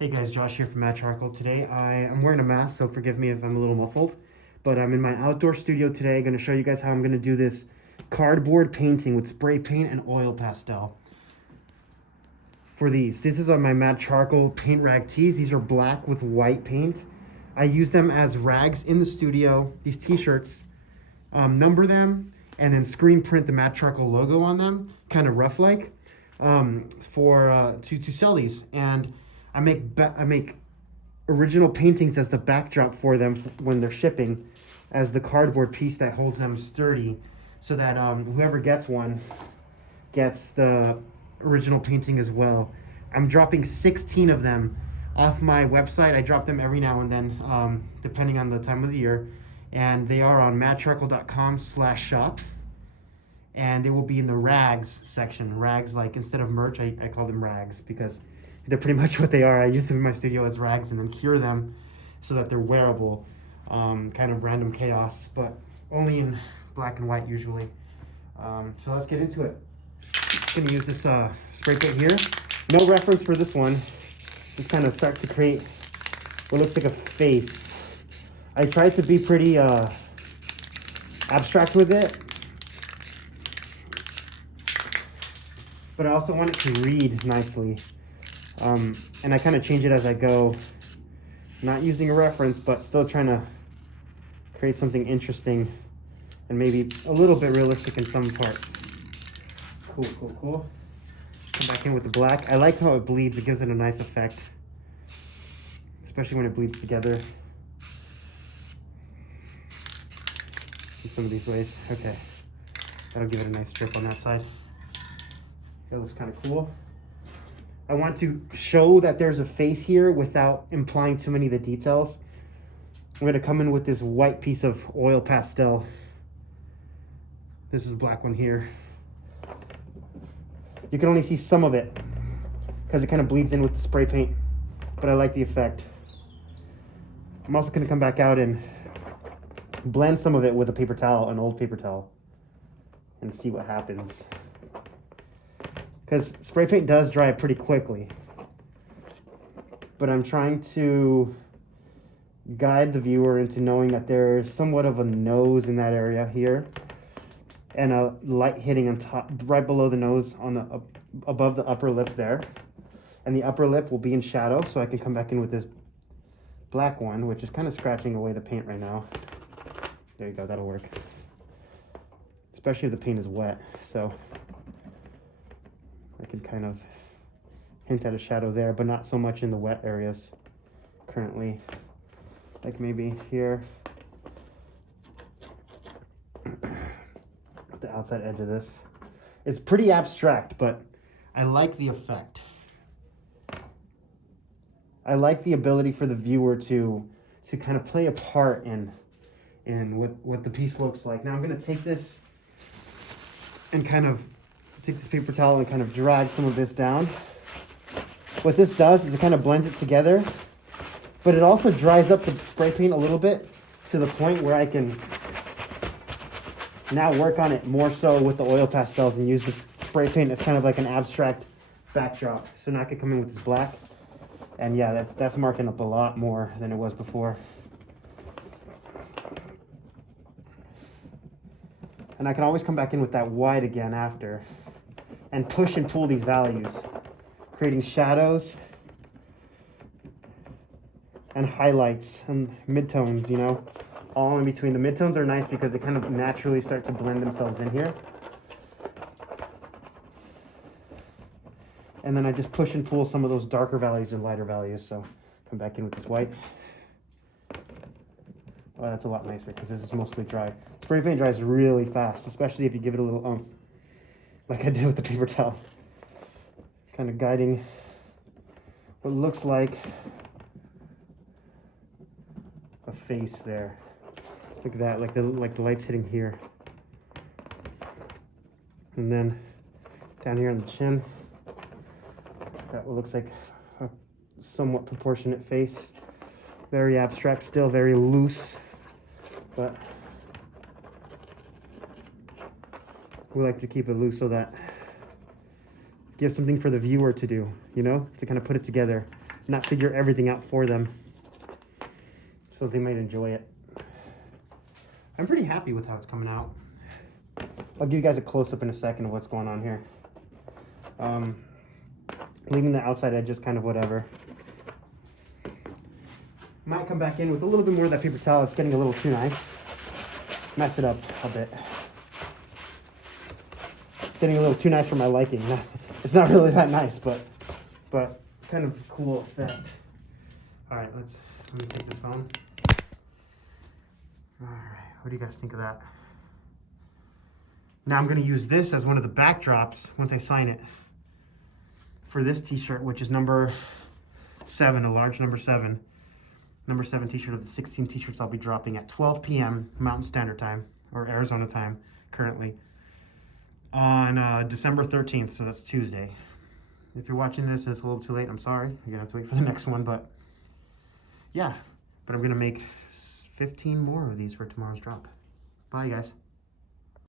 Hey guys, Josh here from Matt Charcoal. Today I'm wearing a mask, so forgive me if I'm a little muffled. But I'm in my outdoor studio today. I'm going to show you guys how I'm going to do this cardboard painting with spray paint and oil pastel. For these, this is on my Matt Charcoal paint rag tees. These are black with white paint. I use them as rags in the studio. These t-shirts, number them, and then screen print the Matt Charcoal logo on them, kind of rough like, to sell these. And I make original paintings as the backdrop for them when they're shipping, as the cardboard piece that holds them sturdy, so that whoever gets one gets the original painting as well. I'm dropping 16 of them off my website. I drop them every now and then, depending on the time of the year, and they are on mattcharcoal.com/shop. And they will be in the rags section. Rags, like instead of merch, I call them rags because they're pretty much what they are. I use them in my studio as rags and then cure them so that they're wearable. Kind of random chaos, but only in black and white usually. So let's get into it. I'm gonna use this spray paint here. No reference for this one. Just kind of start to create what looks like a face. I tried to be pretty abstract with it, but I also want it to read nicely. And I kind of change it as I go, not using a reference, but still trying to create something interesting and maybe a little bit realistic in some parts. Cool. Come back in with the black. I like how it bleeds. It gives it a nice effect, especially when it bleeds together in some of these ways. Okay, that'll give it a nice drip on that side. It looks kind of cool. I want to show that there's a face here without implying too many of the details. I'm going to come in with this white piece of oil pastel. This is a black one here. You can only see some of it because it kind of bleeds in with the spray paint, but I like the effect. I'm also going to come back out and blend some of it with a paper towel, an old paper towel, and see what happens. Because spray paint does dry pretty quickly. But I'm trying to guide the viewer into knowing that there's somewhat of a nose in that area here, and a light hitting on top, right below the nose, on the above the upper lip there. And the upper lip will be in shadow, so I can come back in with this black one, which is kind of scratching away the paint right now. There you go, that'll work. Especially if the paint is wet, so I can kind of hint at a shadow there, but not so much in the wet areas currently. Like maybe here, the outside edge of this. It's pretty abstract, but I like the effect. I like the ability for the viewer to kind of play a part in what the piece looks like. Now I'm gonna take this and kind of take this paper towel and kind of drag some of this down. What this does is it kind of blends it together, but it also dries up the spray paint a little bit to the point where I can now work on it more so with the oil pastels and use the spray paint as kind of like an abstract backdrop. So now I can come in with this black, and yeah, that's marking up a lot more than it was before. And I can always come back in with that white again after and push and pull these values, creating shadows and highlights and midtones, you know, all in between. The midtones are nice because they kind of naturally start to blend themselves in here. And then I just push and pull some of those darker values and lighter values. So come back in with this white. Oh, that's a lot nicer because this is mostly dry. Spray paint dries really fast, especially if you give it a little oomph, like I did with the paper towel. Kind of guiding what looks like a face there. Look at that, like the light's hitting here. And then down here on the chin, got what looks like a somewhat proportionate face. Very abstract still, very loose, but we like to keep it loose so that gives something for the viewer to do, you know, to kind of put it together. not figure everything out for them. So they might enjoy it. I'm pretty happy with how it's coming out. I'll give you guys a close-up in a second of what's going on here. Leaving the outside edge just kind of whatever. Might come back in with a little bit more of that paper towel. It's getting a little too nice. Mess it up a bit. It's getting a little too nice for my liking. It's not really that nice, but kind of cool effect. All right, let me take this phone. All right, what do you guys think of that? Now I'm going to use this as one of the backdrops once I sign it for this t-shirt, which is number 7, a large number 7. Number 7 t-shirt of the 16 t-shirts I'll be dropping at 12 p.m. Mountain Standard Time, or Arizona time currently, on December 13th, so that's Tuesday. If you're watching this and it's a little too late, I'm sorry. You're going to have to wait for the next one, but yeah. But I'm going to make 15 more of these for tomorrow's drop. Bye, guys.